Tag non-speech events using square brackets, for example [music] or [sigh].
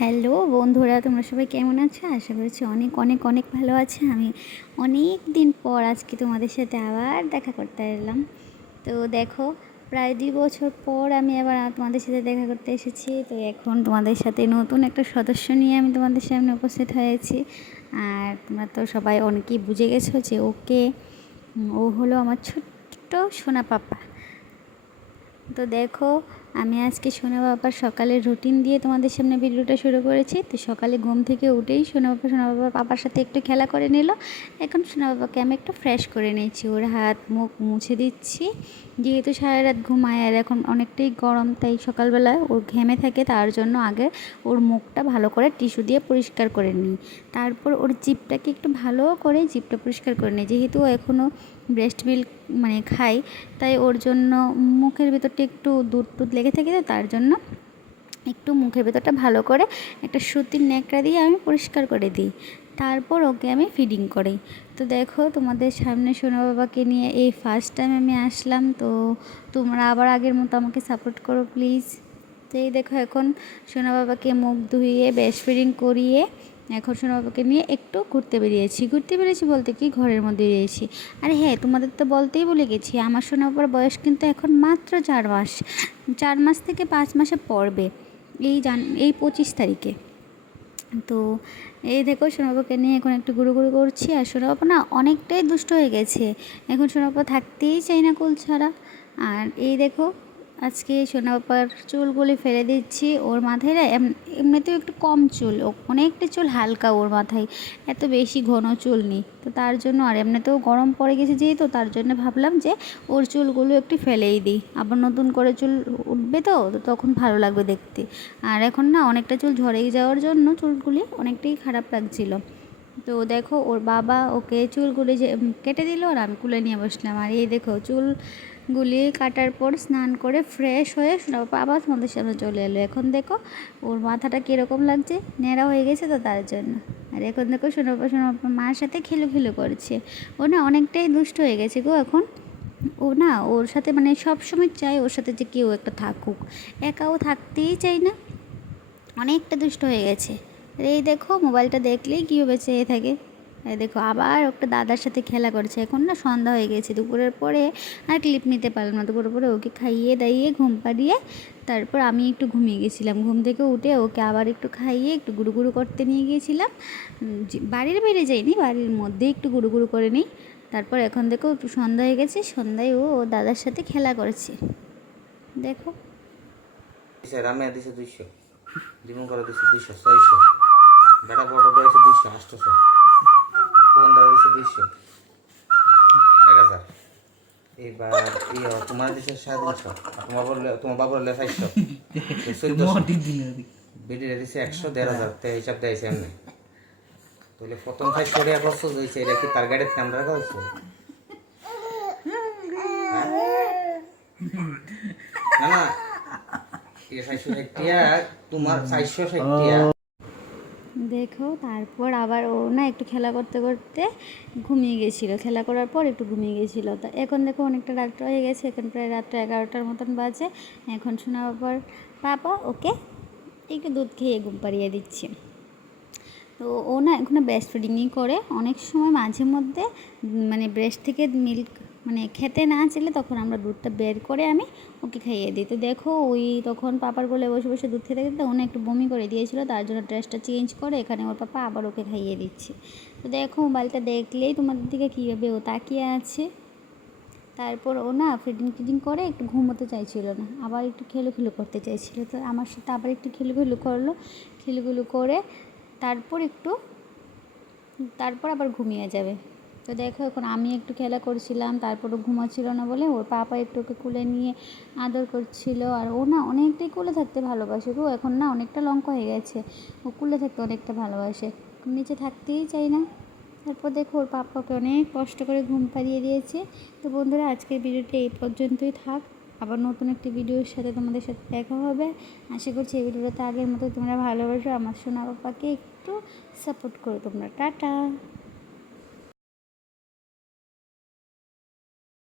Hello বন্ধুরা, তোমরা সবাই কেমন আছো? আশা করছি অনেক অনেক অনেক ভালো আছে। আমি অনেক দিন পর আজকে তোমাদের সাথে আবার দেখা করতে এলাম। তো দেখো, প্রায় দুই বছর পর আমি আবার তোমাদের সাথে দেখা করতে এসেছি। তো এখন তোমাদের সাথে নতুন একটা সদস্য নিয়ে আমি তোমাদের সামনে উপস্থিত হয়েছি। আর তোমরা তো সবাই অনেকেই বুঝে গেছো যে ওকে ও হলো আমার ছোট্ট সোনা পাপা। তো দেখো আমি আজকে সোনা বাবার সকালের রুটিন দিয়ে তোমাদের সামনে ভিডিওটা শুরু করেছি। তো সকালে ঘুম থেকে উঠেই সোনা বাবা সোনা বাবা পাপার সাথে একটু খেলা করে নিল। এখন সোনা বাবাকে আমি একটু ফ্রেশ করে নিয়েছি। ওর হাত, মুখ মুছে দিচ্ছি। যেহেতু সারা রাত ঘুমায় আর এখন অনেকটাই গরম, তাই সকালবেলায় ওর ঘেমে থাকে। তার জন্য আগে ওর মুখটা ভালো করে টিস্যু দিয়ে পরিষ্কার করে নিই। তারপর ওর জিপটাকে একটু ভালো করে জিপটা পরিষ্কার করে নিই। যেহেতু এখনও ব্রেস্ট মিল্ক মানে খাই তাই ওর জন্য মুখের ভেতরটা একটু দুধ টুধ লেগে থাকে তো তার জন্য একটু মুখের ভেতরটা ভালো করে একটা সুতির ন্যাকড়া দিয়ে আমি পরিষ্কার করে দিই। তারপর ওকে আমি ফিডিং করি। তো দেখো তোমাদের সামনে সোনা বাবাকে নিয়ে এই ফার্স্ট টাইম আমি আসলাম। তো তোমরা আবার আগের মতো আমাকে সাপোর্ট করো প্লিজ তো এই দেখো এখন সোনা বাবাকে মুখ ধুইয়ে ব্যাশ ফিডিং করিয়ে এখন সোনা বাবাকে নিয়ে একটু ঘুরতে বেরিয়েছি। ঘুরতে বেরিয়েছি বলতে কি? ঘরের মধ্যে বেরিয়েছি আরে হ্যাঁ তোমাদের তো বলতেই বলে গেছি, আমার সোনা বাবার বয়স কিন্তু এখন মাত্র চার মাস। চার মাস থেকে পাঁচ মাসে পড়বে, এই জান, এই পঁচিশ তারিখে। তো এই দেখো সোনাবাবাকে নিয়ে এখন একটু ঘুরু ঘুরু করছি, আর সোনাবাবা না অনেকটাই দুষ্ট হয়ে গেছে। এখন সোনাবাবা থাকতেই চাই না কুল ছাড়া। আর এই দেখো আজকে সোনাবাবার চুলগুলি ফেলে দিচ্ছি ওর মাথায় না এমনিতেও একটু কম চুল, ও অনেকটা চুল হালকা ওর মাথায়, এত বেশি ঘন চুল নেই। তো তার জন্য আর এমনিতেও গরম পড়ে গেছে যেহেতু, তার জন্য ভাবলাম যে ওর চুলগুলো একটু ফেলেই দিই। আবার নতুন করে চুল উঠবে তো তখন ভালো লাগবে দেখতে। আর এখন না অনেকটা চুল ঝরেই যাওয়ার জন্য চুলগুলি অনেকটাই খারাপ লাগছিল। তো দেখো ওর বাবা ওকে চুলগুলি যে কেটে দিল আর আমি কুলে নিয়ে বসলাম। আর এই দেখো চুলগুলি কাটার পর স্নান করে ফ্রেশ হয়ে আবার তোমাদের সামনে চলে এলো। এখন দেখো ওর মাথাটা কীরকম লাগছে? ন্যাড়া হয়ে গেছে তো তার জন্য। আর এখন দেখো সোনাপা সোনাপা মার সাথে খেলু খেলু করছে। ও না অনেকটাই দুষ্ট হয়ে গেছে গো এখন। ও না, ওর সাথে মানে সব সময় চাই ওর সাথে যে কেউ একটা থাকুক। একাও থাকতেই চাই না। অনেকটা দুষ্ট হয়ে গেছে। এই দেখো মোবাইলটা দেখলেই কীভাবে চেয়ে থাকে। দেখো, আবার একটা দাদার সাথে খেলা করছে। এখন না সন্ধ্যা হয়ে গেছে, দুপুরের পরে আর ক্লিপ নিতে পারলাম না। দুপুরের পরে ওকে খাইয়ে দাইয়ে ঘুম পাড়িয়ে তারপর আমি একটু ঘুমিয়ে গেছিলাম। ঘুম থেকে উঠে ওকে আবার একটু খাইয়ে একটু গুরু গুরু করতে নিয়ে গিয়েছিলাম। বাড়ির বাইরে যাইনি, বাড়ির মধ্যে একটু গুরু গুরু করে নিই। তারপর এখন দেখো একটু সন্ধ্যা হয়ে গেছে, সন্ধ্যায় ও দাদার সাথে খেলা করেছে। দেখো। দুইশো। দুইশো, ছয়শো। বেটা বড় দুইশো আটশোশো কোন দিছে দুইশো এক হাজার এবার ইয়ে তোমার দিছে সাড়ে তিনশো তোমার বললে তোমার বাবু বললে চারশো [laughs] চোদ্দশো। বেডিরে দিছে একশো দেড় হাজার তো হিসাব দিয়েছে এমনি। তাহলে প্রথম চারশো টাকা খরচ হয়েছে এটা কি তার গাড়ির কাম রাখা হয়েছে? না না। এটা চারশো ষাট তোমার চারশো ষাট দেখো তারপর আবার ও না একটু খেলা করতে করতে ঘুমিয়ে গেছিল। খেলা করার পর একটু ঘুমিয়ে গেছিল। তা এখন দেখো অনেকটা রাত্র হয়ে গেছে, এখন প্রায় রাত্র এগারোটার মতন বাজে। এখন শোনা পর পাপা ওকে একটু দুধ খেয়ে ঘুম পাড়িয়ে দিচ্ছি। তো ও না এখনও ব্রেস্ট ফিডিংই করে। অনেক সময় মাঝে মধ্যে মানে ব্রেস্ট থেকে মিল্ক মানে খেতে না চাইলে তখন আমরা দুধটা বের করে আমি ওকে খাইয়ে দিই। তো দেখো ওই তখন পাপার বলে বসে বসে দুধ খেতে খেতে উনি একটু বমি করে দিয়েছিল, তার জন্য ড্রেসটা চেঞ্জ করে এখানে ওর পাপা আবার ওকে খাইয়ে দিচ্ছে। তো দেখো মোবাইলটা দেখলেই তোমাদের দিকে কীভাবে ও তাকিয়ে আছে। তারপর ও না ফিডিং টিডিং করে একটু ঘুমোতে চাইছিল না, আবার একটু খেলো খেলো করতে চাইছিল। তো আমার সাথে আবার একটু খেলো খেলো করল খেলুগুলো করে তারপর একটু, তারপর আবার ঘুমিয়ে যাবে। তো দেখো, এখন আমি একটু খেলা করছিলাম তারপর ও ঘুমাচ্ছিল না বলে ওর পাপা একটু ওকে কুলে নিয়ে আদর করছিল। আর ও না অনেকটাই কুলে থাকতে ভালোবাসে ও এখন না অনেকটা লঙ্কা হয়ে গেছে। ও কুলে থাকতে অনেকটা ভালোবাসে। নিচে থাকতেই চাই না। তারপর দেখো, ওর পাপাকে অনেক কষ্ট করে ঘুম পাড়িয়ে দিয়েছে। তো বন্ধুরা, আজকের ভিডিওটা এই পর্যন্তই থাক। আবার নতুন একটি ভিডিওর সাথে তোমাদের সাথে দেখা হবে। আশা করছি এই ভিডিওটাতে আগের মতো তোমরা ভালোবাসো, আমার সোনা পাপাকে একটু সাপোর্ট করো তোমরা। টাটা!